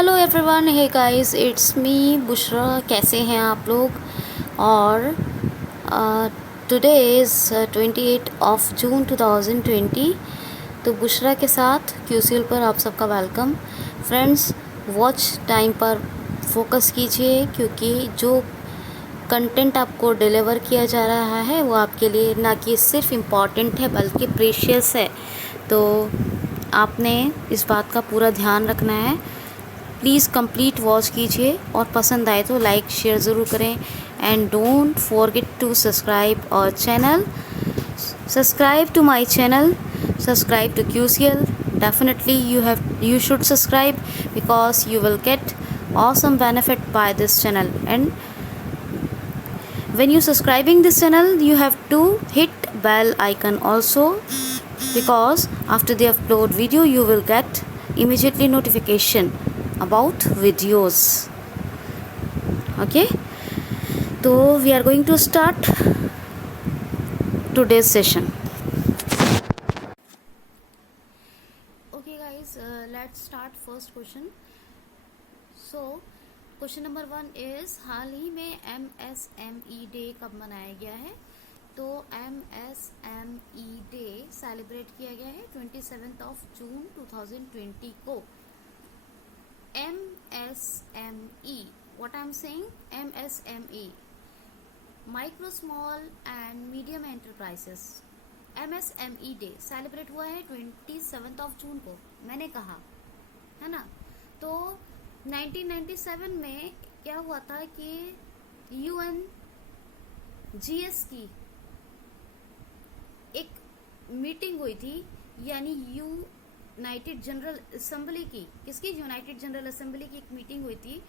Hello everyone, hey guys, it's me Bushra. कैसे हैं आप लोग? और टुडे इज़ 28 जून 2020। तो बुशरा के साथ क्यूसीएल पर आप सबका वेलकम। फ्रेंड्स, वॉच टाइम पर फोकस कीजिए, क्योंकि जो कंटेंट आपको डिलीवर किया जा रहा है वो आपके लिए ना कि सिर्फ इम्पॉर्टेंट है बल्कि प्रीशियस है। तो आपने इस बात का पूरा ध्यान रखना है। प्लीज़ कंप्लीट वॉच कीजिए और पसंद आए तो लाइक शेयर ज़रूर करें। And don't forget to subscribe our channel, subscribe to my channel, subscribe to QCL. Definitely you should subscribe because you will get awesome benefit by this channel. And when you subscribing this channel, you have to hit bell icon also, because after the upload video you will get immediately notification about videos. Okay, so we are going to start today's session. Okay guys, let's start first question. So question number 1 is, हाल ही में MSME day कब मनाया गया है? तो MSME day celebrate किया गया है 27 जून 2020 को। MSME, what I'm saying, MSME, micro small and medium enterprises. MSME day celebrate हुआ है 27 जून को, मैंने कहा है ना। तो 1997 में क्या हुआ था कि UNGS की एक मीटिंग हुई थी, यानी यूनाइटेड जनरल असेंबली की, किसकी? यूनाइटेड जनरल असेंबली की एक मीटिंग हुई थी,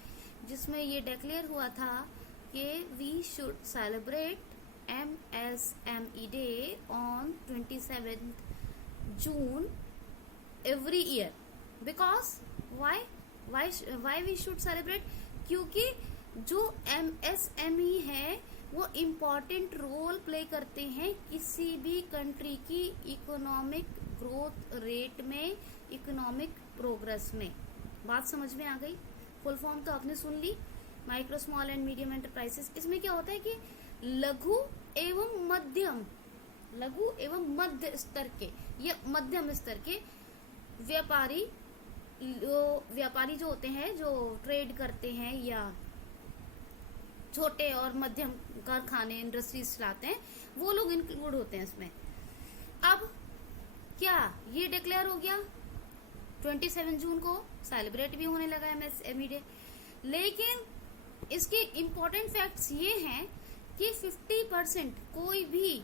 जिसमें ये डिक्लेयर हुआ था कि we should celebrate MSME day on 27 June every year. Because why we should celebrate? क्योंकि जो MSME है वो इम्पॉर्टेंट रोल प्ले करते हैं किसी भी कंट्री की इकोनॉमिक ग्रोथ रेट में, इकोनॉमिक प्रोग्रेस में। बात समझ में आ गई? फुल फॉर्म तो आपने सुन ली, micro small and medium enterprises. इसमें क्या होता है कि लघु एवं मध्य स्तर के या मध्यम स्तर के व्यापारी जो होते हैं, जो ट्रेड करते हैं या छोटे और मध्यम कारखाने, इंडस्ट्रीज चलाते हैं, वो लोग इंक्लूड होते हैं इसमें। अब क्या ये डिक्लेयर हो गया 27 जून को, सेलिब्रेट भी होने लगा MSME डे। लेकिन इसके इम्पोर्टेंट फैक्ट्स ये हैं कि 50% कोई भी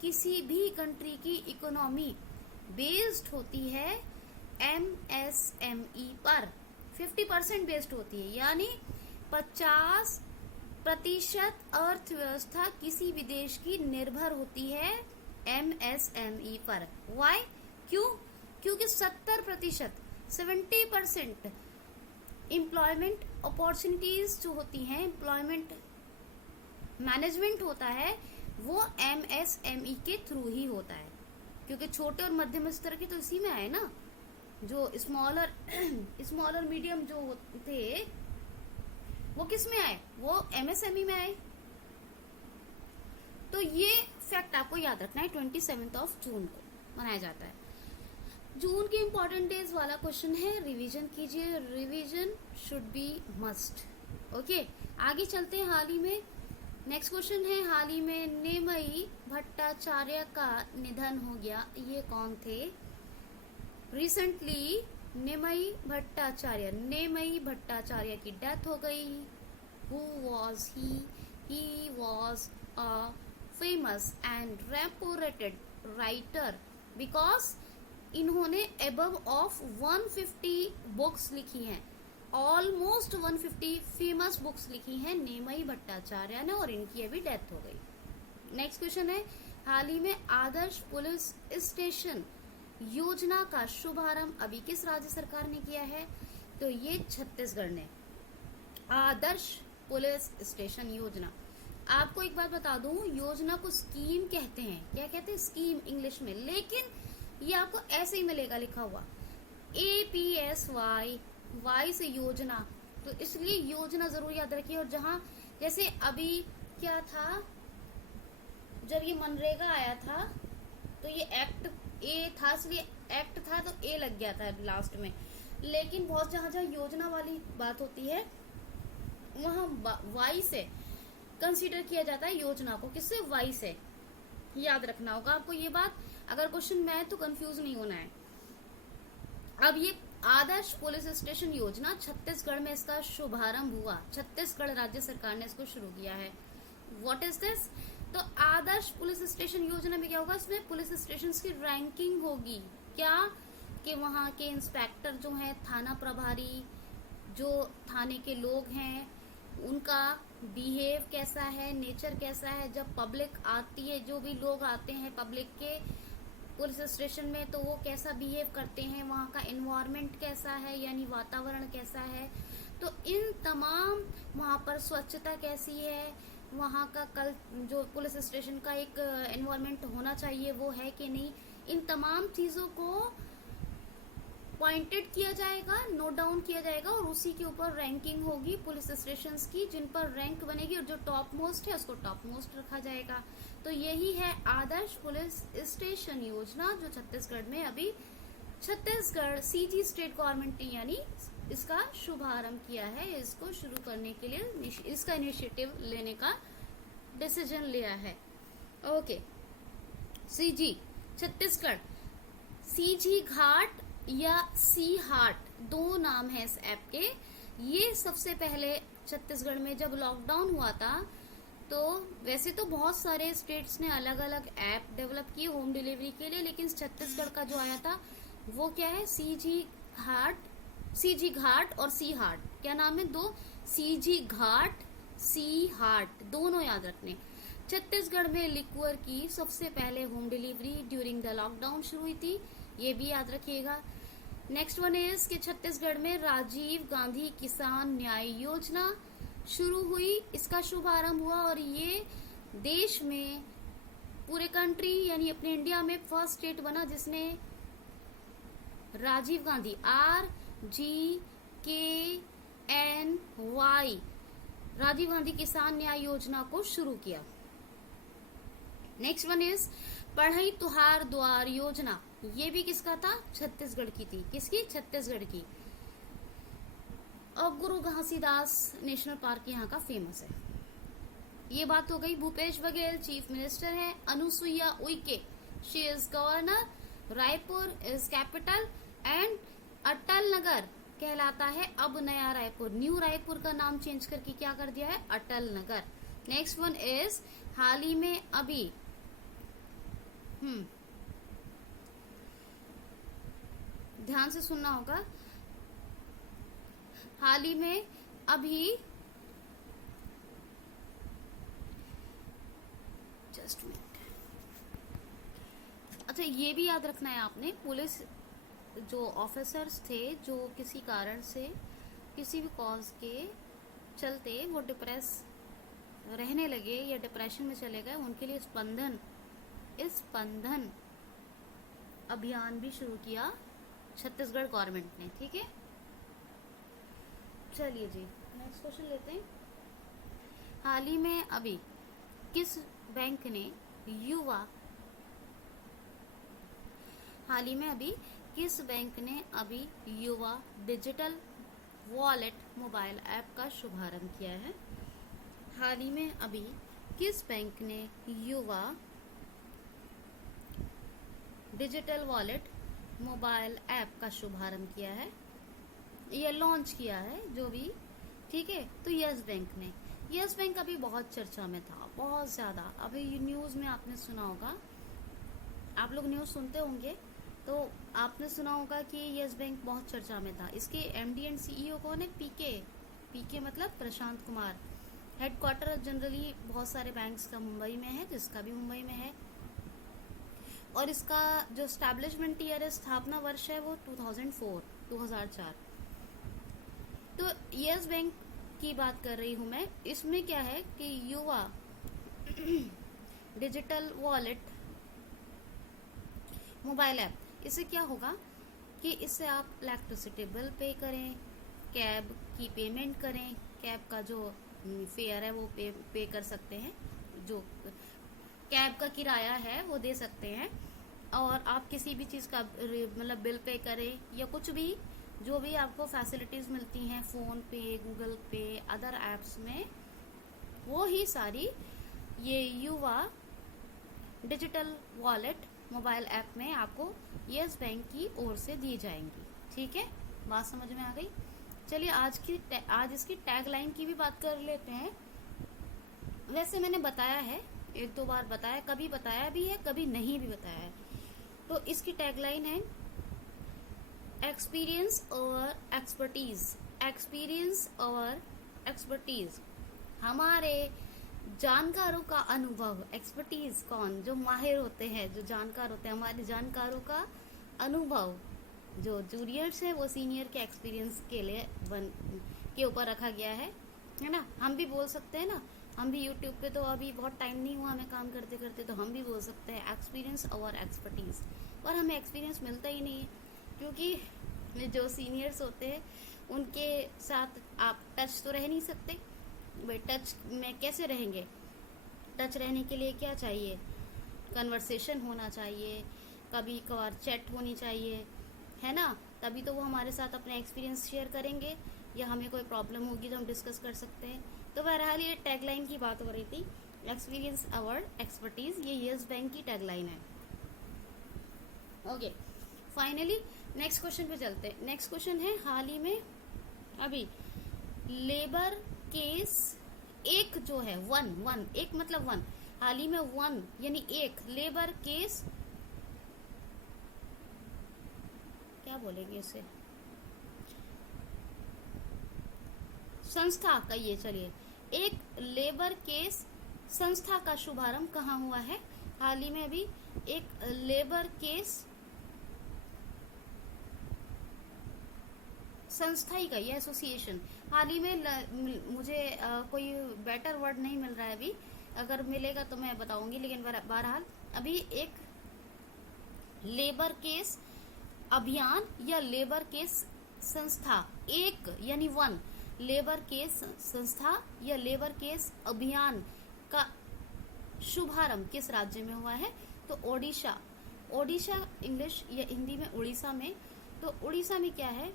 किसी भी कंट्री की इकोनॉमी बेस्ड होती है MSME पर। 50% बेस्ड होती है, यानी 50% अर्थव्यवस्था किसी भी देश की निर्भर होती है MSME पर। वाई? क्यों? क्योंकि 70% एम्प्लॉयमेंट अपॉर्चुनिटीज जो होती हैं, एम्प्लॉयमेंट मैनेजमेंट होता है, वो MSME के थ्रू ही होता है। क्योंकि छोटे और मध्यम स्तर के तो इसी में आए ना, जो स्मॉलर मीडियम जो थे वो किस में आए? वो MSME में आए। तो ये फैक्ट आपको याद रखना है, 27 जून को मनाया जाता है। जून के इम्पोर्टेंट डेज वाला क्वेश्चन है, रिवीजन कीजिए, revision should be must. Okay, आगे चलते हैं। हाल ही में नेक्स्ट क्वेश्चन है, हाल ही में नेमई भट्टाचार्य का निधन हो गया। ये कौन थे? रिसेंटली नेमई भट्टाचार्य की डेथ हो गई। Who was he? He was a famous and reputed writer, because इन्होंने अबव ऑफ 150 बुक्स लिखी हैं, ऑलमोस्ट 150 फेमस बुक्स लिखी हैं नेमई भट्टाचार्य ने, और इनकी अभी डेथ हो गई। नेक्स्ट क्वेश्चन है, हाल ही में आदर्श पुलिस स्टेशन योजना का शुभारंभ अभी किस राज्य सरकार ने किया है? तो ये छत्तीसगढ़ ने। आदर्श पुलिस स्टेशन योजना। आपको एक बात बता दूं, योजना को स्कीम कहते हैं। क्या कहते हैं? स्कीम इंग्लिश में। लेकिन ये आपको ऐसे ही मिलेगा लिखा हुआ, APSY वाई से योजना, तो इसलिए योजना जरूर याद रखिए। और जहां जैसे अभी क्या था, जब ये मनरेगा आया था तो ये एक्ट ए था, इसलिए एक्ट था तो ए लग गया था लास्ट में। लेकिन बहुत जहां जहां योजना वाली बात होती है वहां वाई से कंसीडर किया जाता है योजना को। किससे? वाई से। याद रखना होगा आपको ये बात, अगर क्वेश्चन में आए तो कंफ्यूज नहीं होना है। अब ये आदर्श पुलिस स्टेशन योजना छत्तीसगढ़ में इसका शुभारंभ हुआ। छत्तीसगढ़ राज्य सरकार ने इसको शुरू किया है। What is this? तो आदर्श पुलिस स्टेशन योजना में क्या होगा, इसमें पुलिस स्टेशन की रैंकिंग होगी। क्या? कि वहां के इंस्पेक्टर जो हैं, थाना प्रभारी, जो थाने के लोग हैं, उनका बिहेव कैसा है, नेचर कैसा है। जब पब्लिक आती है, जो भी लोग आते हैं पब्लिक के पुलिस स्टेशन में, तो वो कैसा बिहेव करते हैं, वहाँ का एनवायरनमेंट कैसा है, यानी वातावरण कैसा है। तो इन तमाम, वहाँ पर स्वच्छता कैसी है, वहाँ का कल जो पुलिस स्टेशन का एक एनवायरनमेंट होना चाहिए वो है कि नहीं, इन तमाम चीजों को पॉइंटेड किया जाएगा, नोट डाउन किया जाएगा, और उसी के ऊपर रैंकिंग होगी पुलिस स्टेशंस की, जिन पर रैंक बनेगी, और जो टॉप मोस्ट है उसको टॉप मोस्ट रखा जाएगा। तो यही है आदर्श पुलिस स्टेशन योजना, जो छत्तीसगढ़ में अभी छत्तीसगढ़ सीजी स्टेट गवर्नमेंट ने यानी इसका शुभारंभ किया है। इसको शुरू करने के लिए इसका इनिशिएटिव लेने का डिसीजन लिया है। ओके, सीजी छत्तीसगढ़, सीजी घाट या सी हाट, दो नाम है इस ऐप के। ये सबसे पहले छत्तीसगढ़ में जब लॉकडाउन हुआ था, तो वैसे तो बहुत सारे स्टेट्स ने अलग अलग ऐप डेवलप किए होम डिलीवरी के लिए, लेकिन छत्तीसगढ़ का जो आया था वो क्या है, सीजी घाट और सी हाट। क्या नाम है? दो, सीजी घाट, सी हाट, दोनों याद रखने। छत्तीसगढ़ में लिक्वर की सबसे पहले home delivery during the lockdown शुरू हुई थी, ये भी याद रखिएगा। नेक्स्ट वन इज कि छत्तीसगढ़ में राजीव गांधी किसान न्याय योजना शुरू हुई, इसका शुभारंभ हुआ, और ये देश में पूरे कंट्री यानी अपने इंडिया में फर्स्ट स्टेट बना जिसने राजीव गांधी RGKNY राजीव गांधी किसान न्याय योजना को शुरू किया। नेक्स्ट वन इज पढ़ई तुहार द्वार योजना, ये भी किसका था? छत्तीसगढ़ की थी। किसकी? छत्तीसगढ़ की। और गुरु घासीदास नेशनल पार्क यहाँ का फेमस है। ये बात हो गई। भूपेश बघेल चीफ मिनिस्टर है। Anusuiya Uikey she is governor. Raipur is capital and Atal Nagar कहलाता है अब नया रायपुर। न्यू रायपुर का नाम चेंज करके क्या कर दिया है? Atal Nagar. Next one is हाल ही में अभी ध्यान से सुनना होगा। हाल ही में अभी जस्ट मिनट, अच्छा ये भी याद रखना है आपने, पुलिस जो ऑफिसर्स थे जो किसी कारण से किसी भी कॉज के चलते वो डिप्रेस रहने लगे या डिप्रेशन में चले गए, उनके लिए स्पंदन अभियान भी शुरू किया छत्तीसगढ़ गवर्नमेंट ने। ठीक है, चलिए जी नेक्स्ट क्वेश्चन लेते हैं। हाल ही में अभी किस बैंक ने युवा डिजिटल वॉलेट मोबाइल ऐप का शुभारंभ किया है? हाल ही में अभी किस बैंक ने युवा डिजिटल वॉलेट मोबाइल ऐप का शुभारंभ किया है या लॉन्च किया है जो भी? ठीक है, तो यस बैंक ने। यस बैंक अभी बहुत चर्चा में था, बहुत ज्यादा। अभी न्यूज में आपने सुना होगा, आप लोग न्यूज सुनते होंगे तो आपने सुना होगा कि यस बैंक बहुत चर्चा में था। इसके एमडी एंड सीईओ कौन है? पीके मतलब प्रशांत कुमार। हेडक्वार्टर जनरली बहुत सारे बैंक्स का मुंबई में है, जिसका भी मुंबई में है। और इसका जो स्टैब्लिशमेंट ईयर है, स्थापना वर्ष है, वो 2004। तो यस बैंक की बात कर रही हूं मैं। इसमें क्या है कि युवा डिजिटल वॉलेट मोबाइल ऐप, इससे क्या होगा कि इससे आप इलेक्ट्रिसिटी बिल पे करें, कैब की पेमेंट करें, कैब का जो फेयर है वो पे कर सकते हैं, जो कैब का किराया है वो दे सकते हैं। और आप किसी भी चीज़ का मतलब बिल पे करें या कुछ भी, जो भी आपको फैसिलिटीज़ मिलती हैं फ़ोन पे, गूगल पे, अदर ऐप्स में, वो ही सारी ये युवा डिजिटल वॉलेट मोबाइल ऐप में आपको यस बैंक की ओर से दी जाएंगी। ठीक है, बात समझ में आ गई। चलिए आज इसकी टैगलाइन की भी बात कर लेते हैं। वैसे मैंने बताया है, एक दो बार बताया, कभी बताया भी है, कभी नहीं भी बताया है। तो इसकी टैगलाइन है एक्सपीरियंस और एक्सपर्टीज। एक्सपीरियंस और एक्सपर्टीज, हमारे जानकारों का अनुभव। एक्सपर्टीज कौन? जो माहिर होते हैं, जो जानकार होते हैं, हमारे जानकारों का अनुभव। जो जूनियर्स है वो सीनियर के एक्सपीरियंस के ऊपर रखा गया है ना। हम भी बोल सकते हैं ना, हम भी यूट्यूब पे तो अभी बहुत टाइम नहीं हुआ हमें काम करते करते, तो हम भी बोल सकते हैं एक्सपीरियंस और एक्सपर्टीज। और हमें एक्सपीरियंस मिलता ही नहीं है, क्योंकि जो सीनियर्स होते हैं उनके साथ आप टच तो रह नहीं सकते भाई। टच में कैसे रहेंगे? टच रहने के लिए क्या चाहिए? कन्वर्सेशन होना चाहिए, कभी कभार चैट होनी चाहिए, है ना। तभी तो वो हमारे साथ अपने एक्सपीरियंस शेयर करेंगे, या हमें कोई प्रॉब्लम होगी तो हम डिस्कस कर सकते हैं। तो बहरहाल ये टैगलाइन की बात हो रही थी, एक्सपीरियंस और एक्सपर्टीज, ये यस बैंक की टैगलाइन है। ओके, फाइनली नेक्स्ट क्वेश्चन पे चलते हैं। नेक्स्ट क्वेश्चन है, हाल ही में अभी लेबर केस एक जो है वन एक मतलब वन, हाल ही में वन यानी एक लेबर केस, क्या बोलेंगे इसे, संस्था का, ये चलिए एक लेबर केस संस्था का शुभारंभ कहाँ हुआ है? हाल ही में अभी एक लेबर केस संस्था ही का, ये एसोसिएशन हाल ही में, मुझे कोई बेटर वर्ड नहीं मिल रहा है अभी, अगर मिलेगा तो मैं बताऊंगी। लेकिन बहरहाल अभी एक लेबर केस अभियान या लेबर केस संस्था, एक यानी वन, लेबर केस संस्था या लेबर केस अभियान का शुभारंभ किस राज्य में हुआ है? तो ओडिशा। ओडिशा इंग्लिश या हिंदी में उड़ीसा में। तो उड़ीसा में क्या है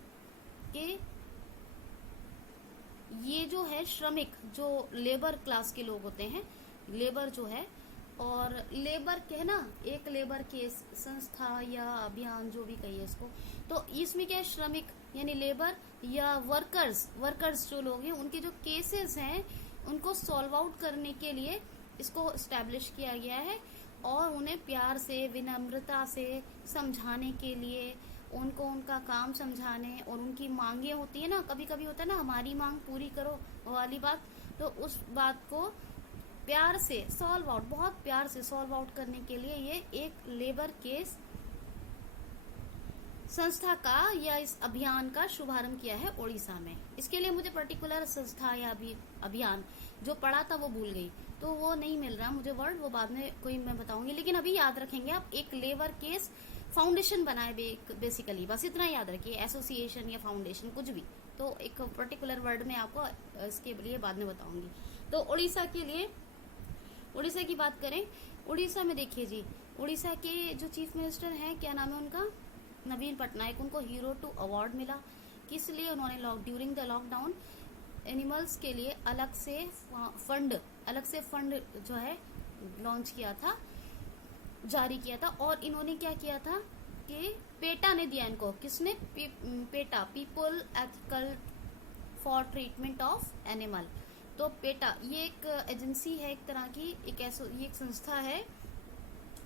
कि ये जो है श्रमिक, जो लेबर क्लास के लोग होते हैं, लेबर जो है, और लेबर कहना एक लेबर केस संस्था या अभियान जो भी कहिए इसको, तो इसमें क्या है, श्रमिक यानी लेबर या वर्कर्स जो लोग हैं, उनके जो केसेस हैं उनको सॉल्व आउट करने के लिए इसको एस्टैब्लिश किया गया है, और उन्हें प्यार से, विनम्रता से समझाने के लिए, उनको उनका काम समझाने, और उनकी मांगे होती है ना, कभी कभी होता है ना, हमारी मांग पूरी करो वाली बात, तो उस बात को प्यार से सॉल्व आउट, बहुत प्यार से सॉल्व आउट करने के लिए ये एक लेबर केस संस्था का या इस अभियान का शुभारंभ किया है उड़ीसा में। इसके लिए मुझे पर्टिकुलर संस्था या अभियान जो पढ़ा था वो भूल गई, तो वो नहीं मिल रहा मुझे वर्ड, वो बाद में कोई मैं बताऊंगी। लेकिन अभी याद रखेंगे आप, एक लेबर केस फाउंडेशन बनाए बेसिकली, बस इतना याद रखिए, एसोसिएशन या फाउंडेशन कुछ भी, तो एक पर्टिकुलर वर्ड में आपको इसके लिए बाद में बताऊंगी। तो उड़ीसा के लिए, उड़ीसा की बात करें, उड़ीसा में देखिए जी, उड़ीसा के जो चीफ मिनिस्टर हैं, क्या नाम है उनका, नवीन पटनायक, उनको हीरो टू अवार्ड मिला। किस लिए? उन्होंने ड्यूरिंग द लॉकडाउन एनिमल्स के लिए अलग से फंड जो है लॉन्च किया था, जारी किया था। और इन्होंने क्या किया था कि पेटा ने दिया इनको, किसने? PETA, people ethical for treatment of animal. तो पेटा ये एक एजेंसी है, एक तरह की ये एक संस्था है,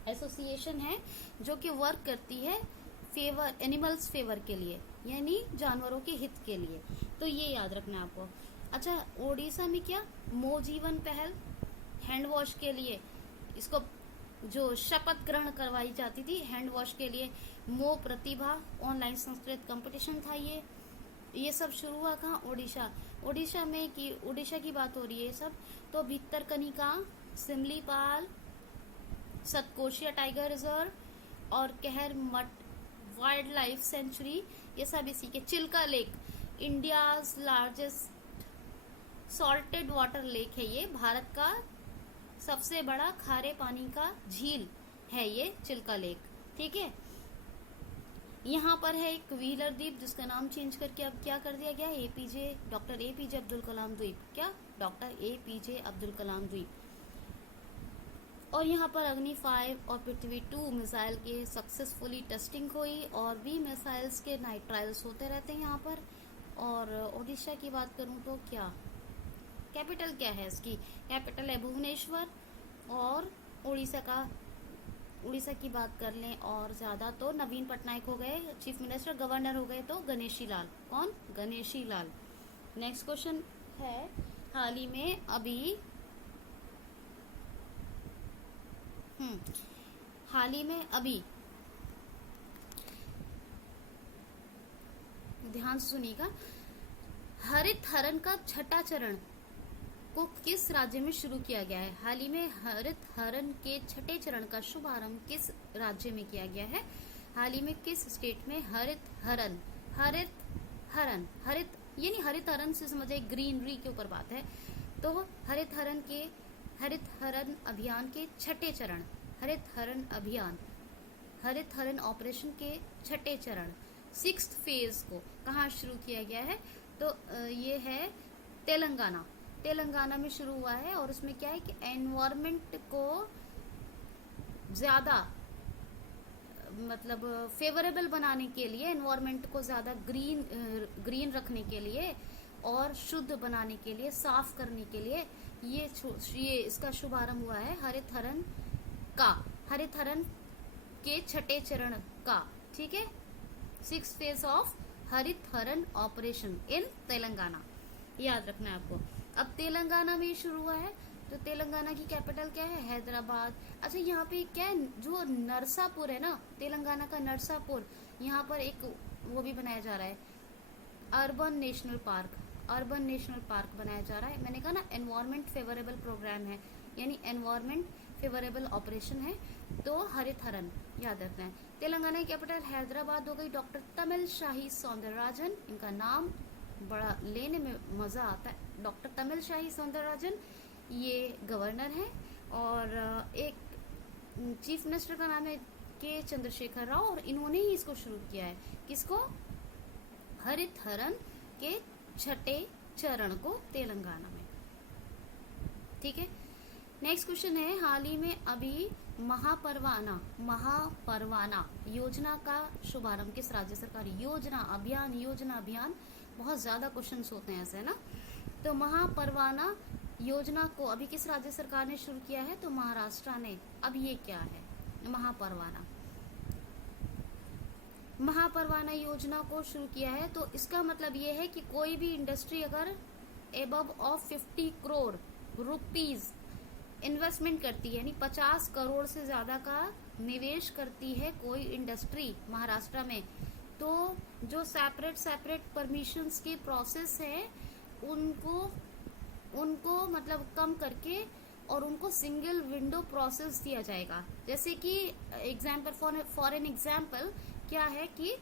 एसोसिएशन है, जो कि वर्क करती है एनिमल्स फेवर के लिए, यानी जानवरों के हित के लिए। तो ये याद रखना आपको। अच्छा, ओडिशा में क्या, मो जीवन पहल हैंड वॉश के लिए, इसको जो शपथ ग्रहण करवाई जाती थी हैंड वॉश के लिए, मो प्रतिभा ऑनलाइन संस्कृत कंपटीशन था, ये सब शुरू हुआ कहाँ? ओडिशा में, कि ओडिशा की बात हो रही है सब। तो भितरकनिका, सिमलीपाल, सतकोशिया टाइगर रिजर्व और कहर मठ वाइल्ड लाइफ सेंचुरी, ये सब इसी के, Chilka lake, India's largest salted water lake है ये, भारत का सबसे बड़ा खारे पानी का झील है ये चिल्का लेक। ठीक है, यहाँ पर है एक व्हीलर द्वीप जिसका नाम चेंज करके अब क्या कर दिया गया, APJ, doctor APJ Abdul Kalam द्वीप। क्या, डॉक्टर एपीजे अब्दुल कलाम द्वीप। और यहाँ पर अग्नि 5 और पृथ्वी 2 मिसाइल के सक्सेसफुली टेस्टिंग हुई, और भी मिसाइल्स के नाइट ट्रायल्स होते रहते हैं यहाँ पर। और ओडिशा की बात करूँ तो क्या कैपिटल क्या है इसकी, कैपिटल है भुवनेश्वर। और उड़ीसा की बात कर लें और ज़्यादा तो नवीन पटनायक हो गए चीफ मिनिस्टर, गवर्नर हो गए तो गणेशी लाल। कौन, गणेशी लाल। नेक्स्ट क्वेश्चन है, हाल ही में अभी ध्यान से सुनिएगा, हरित हरण का छठा चरण को किस राज्य में शुरू किया गया है। हाल ही में हरित हरण के छठे चरण का शुभारंभ किस राज्य में किया गया है। हाल ही में किस स्टेट में हरित हरण यानी हरित हरण से समझ आए ग्रीनरी के ऊपर बात है। तो हरित हरण अभियान के छठे चरण, हरित हरण ऑपरेशन के छठे चरण 6th फेज को कहाँ शुरू किया गया है, तो ये है तेलंगाना में शुरू हुआ है। और उसमें क्या है कि एनवायरमेंट को ज्यादा मतलब फेवरेबल बनाने के लिए, एनवायरमेंट को ज्यादा ग्रीन रखने के लिए और शुद्ध बनाने के लिए, साफ करने के लिए ये इसका शुभारंभ हुआ है हरित हरण के छठे चरण का। ठीक है, 6th फेज ऑफ हरित हरण ऑपरेशन इन तेलंगाना, याद रखना है आपको। अब तेलंगाना में शुरू हुआ है, तो तेलंगाना की कैपिटल क्या है, हैदराबाद। अच्छा, यहाँ पे क्या है, जो नरसापुर है ना, तेलंगाना का नरसापुर, यहाँ पर एक वो भी बनाया जा रहा है, अर्बन नेशनल पार्क बनाया जा रहा है। मैंने कहा ना एनवायरमेंट फेवरेबल प्रोग्राम है, यानी एनवायरमेंट फेवरेबल ऑपरेशन है। तो हरित हरण याद रखना है। तेलंगाना की कैपिटल हैदराबाद हो गई। डॉक्टर तमिलशाही सौंदरराजन, इनका नाम बड़ा लेने में मजा आता है, डॉक्टर तमिलशाही सौंदरराजन, ये गवर्नर हैं। और एक चीफ मिनिस्टर का नाम है के चंद्रशेखर राव, और इन्होंने ही इसको शुरू किया है, किसको, हरित हरण के छठे चरण को तेलंगाना में। ठीक है, नेक्स्ट क्वेश्चन है, हाल ही में अभी महापरवाना योजना का शुभारंभ किस राज्य सरकार, योजना अभियान बहुत ज्यादा क्वेश्चंस होते हैं ऐसे, है ना। तो महापरवाना योजना को अभी किस राज्य सरकार ने शुरू किया है, तो महाराष्ट्र ने। अब ये क्या है महापरवाना योजना को शुरू किया है, तो इसका मतलब ये है कि कोई भी इंडस्ट्री अगर above of 50 crore rupees investment करती है, यानी 50 करोड़ से ज्यादा का निवेश करती है कोई इंडस्ट्री महाराष्ट्र में, तो जो सेपरेट परमिशंस के प्रोसेस है उनको मतलब कम करके और उनको सिंगल विंडो प्रोसेस दिया जाएगा। जैसे कि एग्जाम्पल, फॉर एन एग्जाम्पल क्या है कि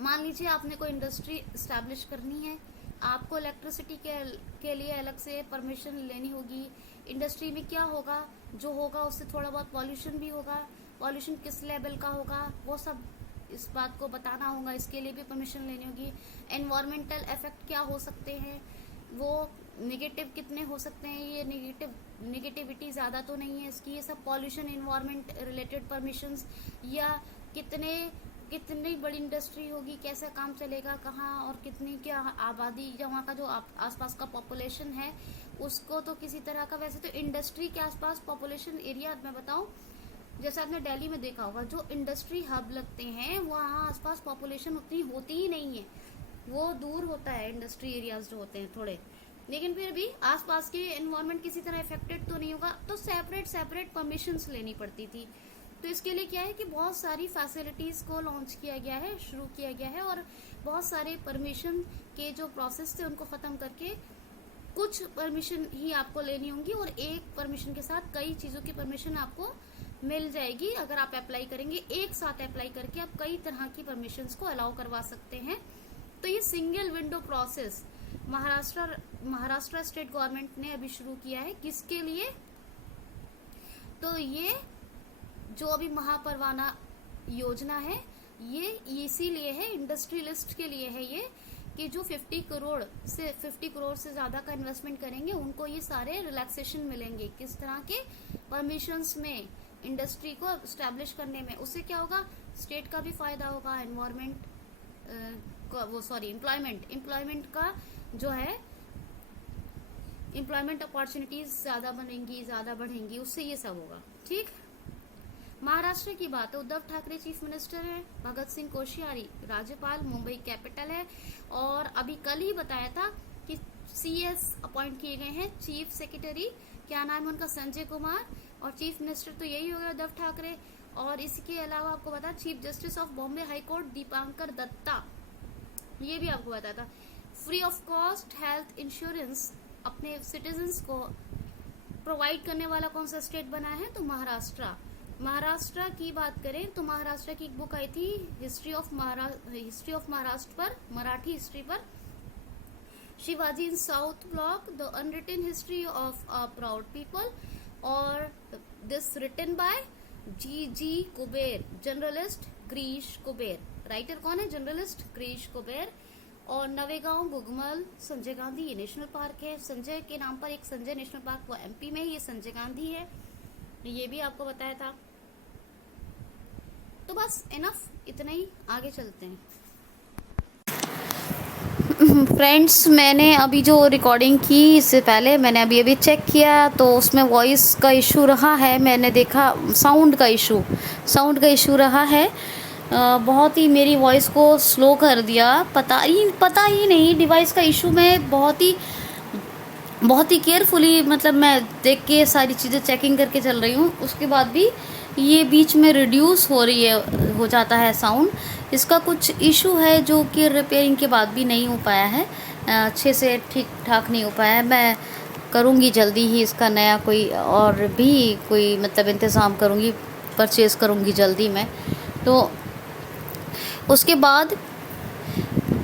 मान लीजिए आपने कोई इंडस्ट्री एस्टैब्लिश करनी है, आपको इलेक्ट्रिसिटी के लिए अलग से परमिशन लेनी होगी। इंडस्ट्री में क्या होगा, जो होगा उससे थोड़ा बहुत पॉल्यूशन भी होगा, पॉल्यूशन किस लेवल का होगा वो सब इस बात को बताना होगा, इसके लिए भी परमिशन लेनी होगी। एनवायरमेंटल इफेक्ट क्या हो सकते हैं, वो नेगेटिव कितने हो सकते हैं, ये नेगेटिविटी ज्यादा तो नहीं है इसकी, ये सब पॉल्यूशन एनवायरमेंट रिलेटेड परमिशंस, या कितनी बड़ी इंडस्ट्री होगी, कैसा काम चलेगा, कहाँ और कितनी क्या आबादी, या वहाँ का जो आसपास का पॉपुलेशन है उसको तो किसी तरह का, वैसे तो इंडस्ट्री के आसपास पॉपुलेशन एरिया मैं बताऊं, जैसे आपने दिल्ली में देखा होगा जो इंडस्ट्री हब लगते हैं वहाँ आसपास पॉपुलेशन उतनी होती ही नहीं है, वो दूर होता है इंडस्ट्री एरियाज जो होते हैं थोड़े, लेकिन फिर भी आसपास के एनवायरनमेंट किसी तरह इफेक्टेड तो नहीं होगा, तो सेपरेट परमिशंस लेनी पड़ती थी। तो इसके लिए क्या है कि बहुत सारी फैसिलिटीज को लॉन्च किया गया है, शुरू किया गया है, और बहुत सारे परमिशन के जो प्रोसेस थे उनको खत्म करके कुछ परमिशन ही आपको लेनी होंगी, और एक परमिशन के साथ कई चीजों की परमिशन आपको मिल जाएगी। अगर आप अप्लाई करेंगे, एक साथ अप्लाई करके आप कई तरह की परमिशंस को अलाउ करवा सकते हैं। तो ये single window process Maharashtra state government ने अभी शुरू किया है। किसके लिए? तो ये जो अभी महापरवाना योजना है ये इसीलिए है, इंडस्ट्रियलिस्ट के लिए है ये, कि जो 50 करोड़ से ज्यादा का इन्वेस्टमेंट करेंगे उनको ये सारे रिलैक्सेशन मिलेंगे। किस तरह के? परमिशंस में, इंडस्ट्री को एस्टेब्लिश करने में। उससे क्या होगा? स्टेट का भी फायदा होगा, एम्प्लॉयमेंट का जो है, एम्प्लॉयमेंट अपॉर्चुनिटीज ज्यादा बनेंगी, ज्यादा बढ़ेंगी, उससे ये सब होगा। ठीक। महाराष्ट्र की बात है, उद्धव ठाकरे चीफ मिनिस्टर है, भगत सिंह कोश्यारी राज्यपाल, मुंबई कैपिटल है। और अभी कल ही बताया था कि CS अपॉइंट किए गए हैं चीफ सेक्रेटरी, क्या नाम है उनका? संजय कुमार। और चीफ मिनिस्टर तो यही हो गया उद्धव ठाकरे। और इसके अलावा आपको बता, chief justice of Bombay high court Dipankar Datta, ये भी आपको बताया था। Free of cost health insurance अपने सिटीजन्स को प्रोवाइड करने वाला कौन सा स्टेट बना है? तो महाराष्ट्र की बात करें तो महाराष्ट्र की एक बुक आई थी, हिस्ट्री ऑफ महाराष्ट्र पर, मराठी हिस्ट्री पर, Shivaji in South Block, the unwritten history of a proud people, और this written by G Kuber, journalist Girish Kuber. Writer कौन है? जर्नलिस्ट गिरीश कुबेर। और नवेगांव गुगमल संजय गांधी, ये नेशनल पार्क है, संजय के नाम पर एक संजय नेशनल पार्क, वो MP में, ये संजय गांधी है, ये भी आपको बताया था। तो बस इनफ, इतना ही, आगे चलते हैं। फ्रेंड्स, मैंने अभी जो रिकॉर्डिंग की इससे पहले मैंने अभी चेक किया तो उसमें वॉइस का इशू रहा है। मैंने देखा साउंड का इशू रहा है। बहुत ही मेरी वॉइस को स्लो कर दिया, पता ही नहीं डिवाइस का इशू। मैं बहुत ही केयरफुली, मतलब मैं देख के सारी चीज़ें चेकिंग करके चल रही हूँ, उसके बाद भी ये बीच में रिड्यूस हो जाता है साउंड। इसका कुछ इशू है जो कि रिपेयरिंग के बाद भी नहीं हो पाया है, अच्छे से ठीक ठाक नहीं हो पाया है। मैं करूँगी जल्दी ही इसका नया कोई मतलब इंतज़ाम करूँगी, परचेज़ करूँगी जल्दी मैं। तो उसके बाद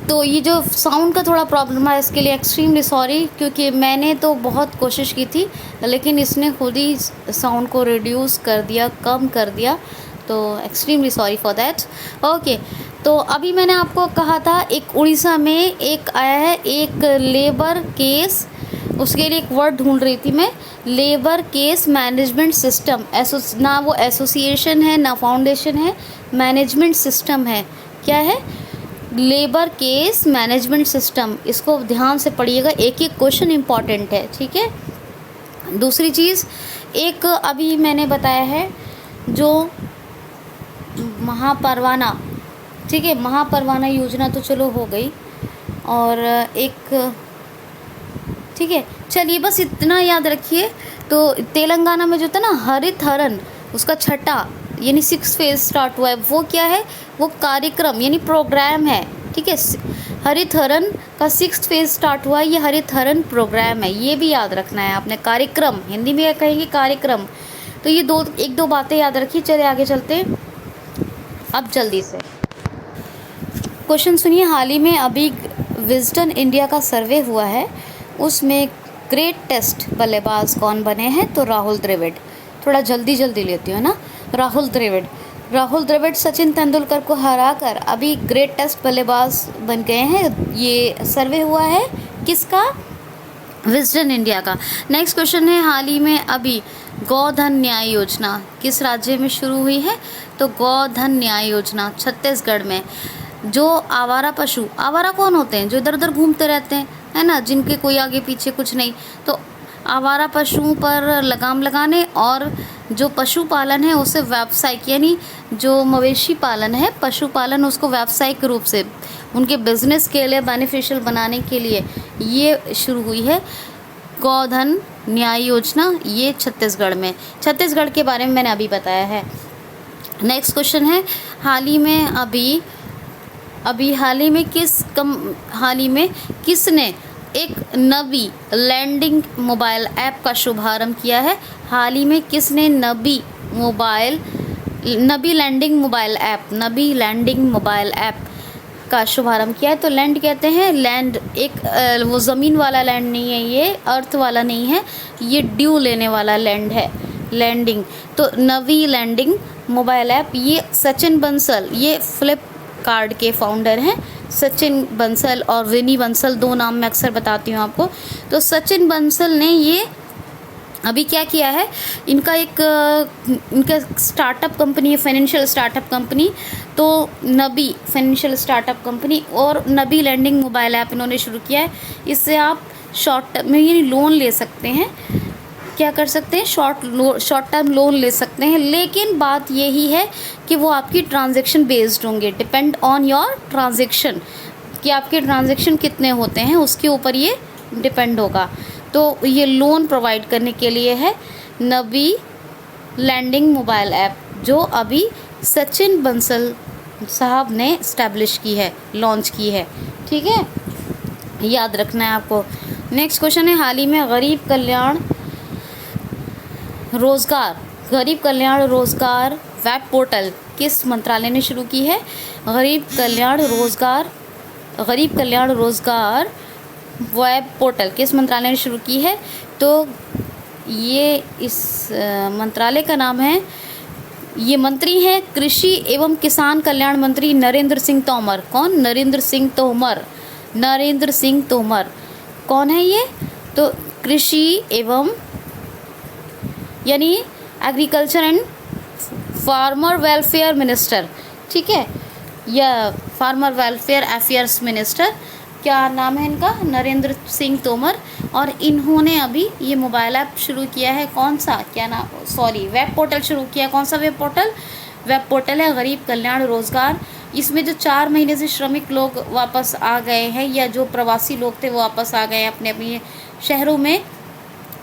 तो ये जो साउंड का थोड़ा प्रॉब्लम है, इसके लिए एक्सट्रीमली सॉरी, क्योंकि मैंने तो बहुत कोशिश की थी लेकिन इसने खुद ही साउंड को रिड्यूस कर दिया, कम कर दिया। तो extremely sorry for that. Okay, तो अभी मैंने आपको कहा था एक उड़ीसा में एक आया है एक लेबर केस, उसके लिए एक वर्ड ढूंढ रही थी मैं, लेबर केस मैनेजमेंट सिस्टम। ना वो एसोसिएशन है ना फाउंडेशन है, मैनेजमेंट सिस्टम है। क्या है? Labour case management system. इसको ध्यान से पढ़िएगा, एक एक क्वेश्चन इम्पॉर्टेंट है, ठीक है। दूसरी चीज़, एक अभी मैंने बताया है जो महापरवाना, ठीक है, महापरवाना योजना तो चलो हो गई, और एक, ठीक है, चलिए बस इतना याद रखिए। तो तेलंगाना में जो था ना हरित हरण, उसका छठा यानी 6 फेज स्टार्ट हुआ है। वो क्या है? वो कार्यक्रम यानी प्रोग्राम है, ठीक है। हरित हरण का 6 फेज स्टार्ट हुआ है, ये हरित हरण प्रोग्राम है, ये भी याद रखना है आपने। कार्यक्रम हिंदी में कहेंगे कार्यक्रम। तो ये एक दो बातें याद रखिए। चलिए आगे चलते हैं अब जल्दी से। क्वेश्चन सुनिए, हाल ही में अभी विजडन इंडिया का सर्वे हुआ है, उसमें ग्रेट टेस्ट बल्लेबाज कौन बने हैं? तो राहुल द्रविड़। थोड़ा जल्दी लेती हूँ ना। राहुल द्रविड़ सचिन तेंदुलकर को हराकर अभी ग्रेट टेस्ट बल्लेबाज बन गए हैं। ये सर्वे हुआ है किसका? विजडन इंडिया का। नेक्स्ट क्वेश्चन है, हाल ही में अभी गोधन न्याय योजना किस राज्य में शुरू हुई है? तो गोधन न्याय योजना छत्तीसगढ़ में। जो आवारा पशु, आवारा कौन होते हैं? जो इधर उधर घूमते रहते हैं, है ना, जिनके कोई आगे पीछे कुछ नहीं। तो आवारा पशुओं पर लगाम लगाने और जो पशुपालन है उसे व्यावसायिक, यानी जो मवेशी पालन है, पशुपालन, उसको व्यावसायिक रूप से उनके बिजनेस के लिए बेनिफिशियल बनाने के लिए ये शुरू हुई है गोधन न्याय योजना। ये छत्तीसगढ़ में, छत्तीसगढ़ के बारे में मैंने अभी बताया है। नेक्स्ट क्वेश्चन है, हाल ही में किसने एक नबी लैंडिंग मोबाइल ऐप का शुभारंभ किया है? हाल ही में किसने नबी लैंडिंग मोबाइल ऐप का शुभारंभ किया है। तो लैंड कहते हैं लैंड, एक वो ज़मीन वाला लैंड नहीं है, ये अर्थ वाला नहीं है, ये ड्यू लेने वाला लैंड है, लैंडिंग। तो नवी लैंडिंग मोबाइल ऐप, ये सचिन बंसल, ये फ्लिपकार्ट के फाउंडर हैं। सचिन बंसल और विनी बंसल, दो नाम मैं अक्सर बताती हूँ आपको। तो सचिन बंसल ने ये अभी क्या किया है, इनका स्टार्टअप कंपनी है, फाइनेंशियल स्टार्टअप कंपनी। तो नबी फाइनेंशियल स्टार्टअप कंपनी और नबी लैंडिंग मोबाइल ऐप इन्होंने शुरू किया है। इससे आप शॉर्ट टर्म में ये लोन ले सकते हैं, क्या कर सकते हैं, शॉर्ट टर्म लोन ले सकते हैं। लेकिन बात यही है कि वो आपकी ट्रांजैक्शन बेस्ड होंगे, डिपेंड ऑन योर ट्रांजैक्शन, कि आपके ट्रांजैक्शन कितने होते हैं उसके ऊपर ये डिपेंड होगा। तो ये लोन प्रोवाइड करने के लिए है नबी लैंडिंग मोबाइल ऐप, जो अभी सचिन बंसल साहब ने इस्टेब्लिश की है, लॉन्च की है। ठीक है, याद रखना है आपको। नेक्स्ट क्वेश्चन है, हाल ही में गरीब कल्याण रोज़गार वेब पोर्टल किस मंत्रालय ने शुरू की है? गरीब कल्याण रोज़गार वेब पोर्टल किस मंत्रालय ने शुरू की है? तो ये इस मंत्रालय का नाम है, ये मंत्री हैं कृषि एवं किसान कल्याण मंत्री नरेंद्र सिंह तोमर। कौन? नरेंद्र सिंह तोमर कौन है ये? तो कृषि एवं यानी agriculture and farmer welfare minister, ठीक है, या फार्मर वेलफेयर अफेयर्स मिनिस्टर, क्या नाम है इनका? नरेंद्र सिंह तोमर। और इन्होंने अभी ये मोबाइल ऐप शुरू किया है, कौन सा, क्या नाम, वेब पोर्टल शुरू किया। कौन सा वेब पोर्टल है गरीब कल्याण रोज़गार। इसमें जो 4 महीने से श्रमिक लोग वापस आ गए हैं, या जो प्रवासी लोग थे वो वापस आ गए अपने अपने शहरों में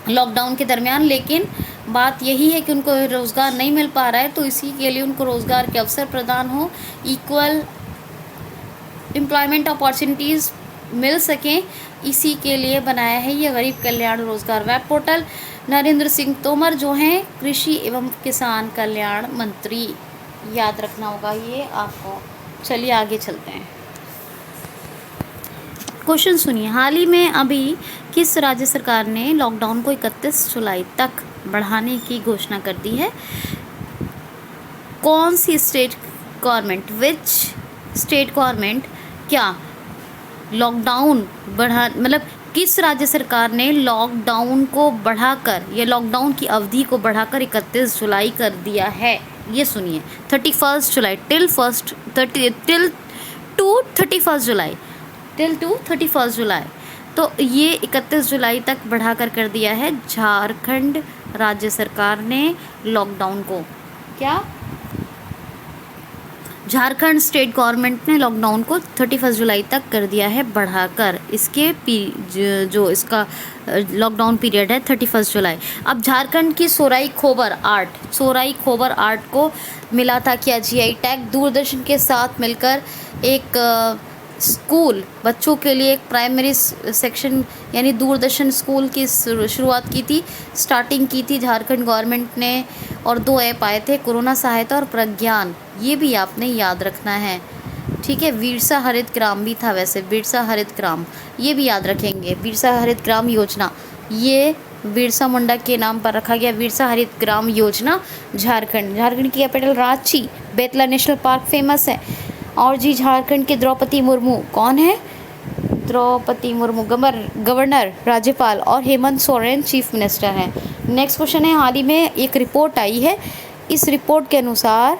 लॉकडाउन के दरमियान, लेकिन बात यही है कि उनको रोज़गार नहीं मिल पा रहा है। तो इसी के लिए उनको रोज़गार के अवसर प्रदान हो, इक्वल एम्प्लॉयमेंट अपॉर्चुनिटीज़ मिल सकें, इसी के लिए बनाया है ये गरीब कल्याण रोज़गार वेब पोर्टल। नरेंद्र सिंह तोमर जो हैं कृषि एवं किसान कल्याण मंत्री, याद रखना होगा ये आपको। चलिए आगे चलते हैं। क्वेश्चन सुनिए, हाल ही में अभी किस राज्य सरकार ने लॉकडाउन को 31 जुलाई तक बढ़ाने की घोषणा कर दी है? कौन सी state government, which state government, क्या लॉकडाउन मतलब किस राज्य सरकार ने लॉकडाउन को बढ़ाकर या लॉकडाउन की अवधि को बढ़ाकर 31 जुलाई कर दिया है? ये सुनिए, 31 जुलाई टिल टू 31 जुलाई। तो ये 31 जुलाई तक बढ़ाकर कर दिया है झारखंड राज्य सरकार ने लॉकडाउन को। क्या? झारखंड स्टेट गवर्नमेंट ने लॉकडाउन को 31 जुलाई तक कर दिया है बढ़ाकर। इसके जो इसका लॉकडाउन पीरियड है 31 जुलाई। अब झारखंड की सोराई खोबर आर्ट को मिला था क्या जीआई टैग। दूरदर्शन के साथ मिलकर एक स्कूल बच्चों के लिए एक प्राइमरी सेक्शन यानी दूरदर्शन स्कूल की शुरुआत की थी, स्टार्टिंग की थी झारखंड गवर्नमेंट ने। और 2 ऐप आए थे, कोरोना सहायता और प्रज्ञान, ये भी आपने याद रखना है। ठीक है, बिरसा हरित ग्राम भी था, वैसे बिरसा हरित ग्राम ये भी याद रखेंगे। बिरसा हरित ग्राम योजना, ये बिरसा मुंडा के नाम पर रखा गया बिरसा हरित ग्राम योजना। झारखंड की capital Ranchi, Betla national park famous है। और जी झारखंड के द्रौपदी मुर्मू कौन है? द्रौपदी मुर्मू गवर्नर, राज्यपाल, और हेमंत सोरेन चीफ मिनिस्टर हैं। नेक्स्ट क्वेश्चन है, हाल ही में एक रिपोर्ट आई है, इस रिपोर्ट के अनुसार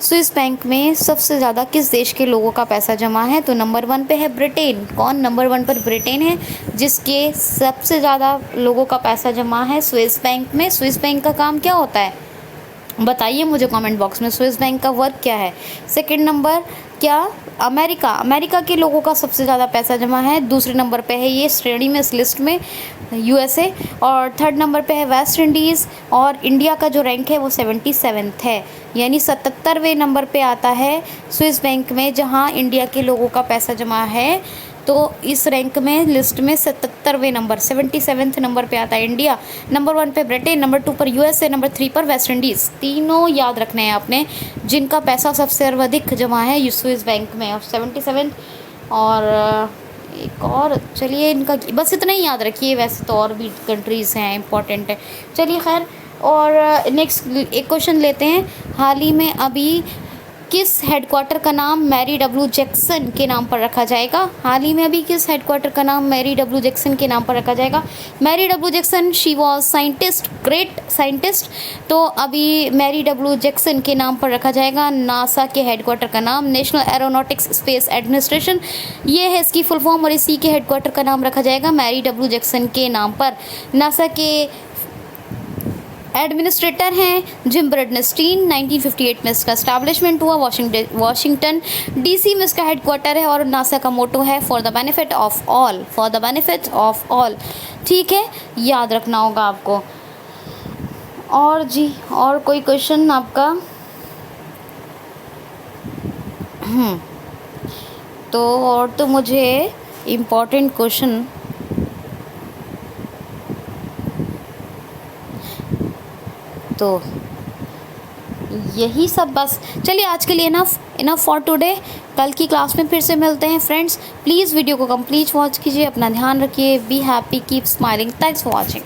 स्विस बैंक में सबसे ज़्यादा किस देश के लोगों का पैसा जमा है? तो नंबर 1 पे है ब्रिटेन। कौन? नंबर 1 पर ब्रिटेन है, जिसके सबसे ज़्यादा लोगों का पैसा जमा है स्विस बैंक में। स्विस बैंक का काम क्या होता है बताइए मुझे कमेंट बॉक्स में, स्विस बैंक का वर्क क्या है। सेकंड नंबर क्या? अमेरिका के लोगों का सबसे ज़्यादा पैसा जमा है, दूसरे नंबर पे है ये श्रेणी में, इस लिस्ट में यूएसए। और थर्ड नंबर पे है वेस्ट इंडीज़। और इंडिया का जो रैंक है वो 77th है, यानी 77वें नंबर पे आता है स्विस बैंक में, जहां इंडिया के लोगों का पैसा जमा है तो इस रैंक में लिस्ट में 77वें नंबर 77वें नंबर पे आता है इंडिया, नंबर 1 पे ब्रिटेन, नंबर 2 पर यूएसए, नंबर 3 पर वेस्ट इंडीज़। तीनों याद रखने हैं आपने, जिनका पैसा सबसे अधिक जमा है स्विस बैंक में, और 77। और एक और, चलिए इनका बस इतना ही याद रखिए, वैसे तो और भी कंट्रीज़ हैं इंपॉर्टेंट है। चलिए खैर, और नेक्स्ट एक क्वेश्चन लेते हैं। हाल ही में अभी किस हेडक्वार्टर का नाम मैरी डब्ल्यू जैक्सन के नाम पर रखा जाएगा? हाल ही में अभी किस हेडक्वार्टर का नाम मैरी डब्ल्यू जैक्सन के नाम पर रखा जाएगा? Mary W Jackson, she was scientist, great scientist, तो अभी मैरी डब्ल्यू जैक्सन के नाम पर रखा जाएगा। नासा के हेडक्वार्टर का नाम नेशनल एरोनॉटिक्स स्पेस एडमिनिस्ट्रेशन, ये है इसकी फुल फॉर्म, और इसी के हेडक्वार्टर का नाम रखा जाएगा मैरी डब्ल्यू जैक्सन के नाम पर। नासा के एडमिनिस्ट्रेटर हैं जिम ब्रिडनस्टीन। 1958 में इसका एस्टैब्लिशमेंट हुआ। वाशिंगटन डीसी में इसका हेडक्वार्टर है, और नासा का मोटो है for the benefit of all, for the benefit of all. ठीक है, याद रखना होगा आपको। और जी, और कोई क्वेश्चन आपका? तो और तो मुझे इम्पोर्टेंट क्वेश्चन तो यही सब बस। चलिए आज के लिए इनफ फॉर टुडे। कल की क्लास में फिर से मिलते हैं फ्रेंड्स। प्लीज़ वीडियो को कंप्लीट वॉच कीजिए, अपना ध्यान रखिए, be happy, keep smiling, thanks for watching.